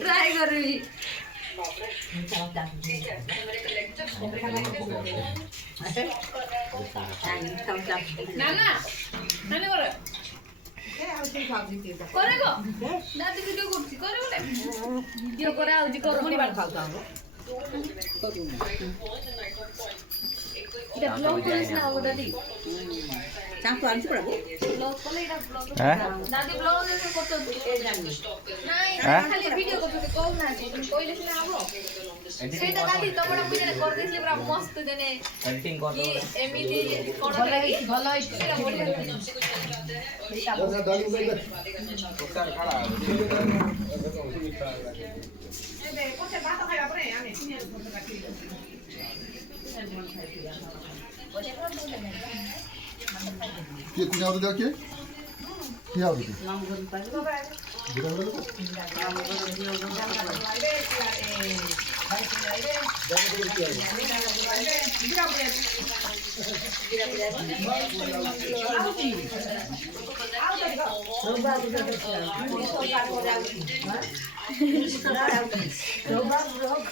try করবি না না নানি করে করে গো দাদি ভিডিও করছি করে বলে ভিডিও করে আউজি করো পরিবার খাওয়া হবে এটা ব্লগ করিস না ও দাদি চাপ তো আনতে পারবো ব্লগ করলে এটা ব্লগ দাদি ব্লগ এসে করতে এই জানি নাই খালি ভিডিও করতে কল না তুমি কইলেছ না আবো সেটা দাদি তোমরা বুঝে করে দিছিলি পুরো মস্ত জানে এডিটিং করতে এমনি কোন লাগি ভালো হইছে এটা বলি এটা দাদি বলবে তোর খাড়া এই দে কোতে ভাত খাইবা পরে আমি সিনিয়র ফটো কাটি কি তুমি আউট দাও কি কি আউট দিই নাম করে পারি বিরাম বলো Roba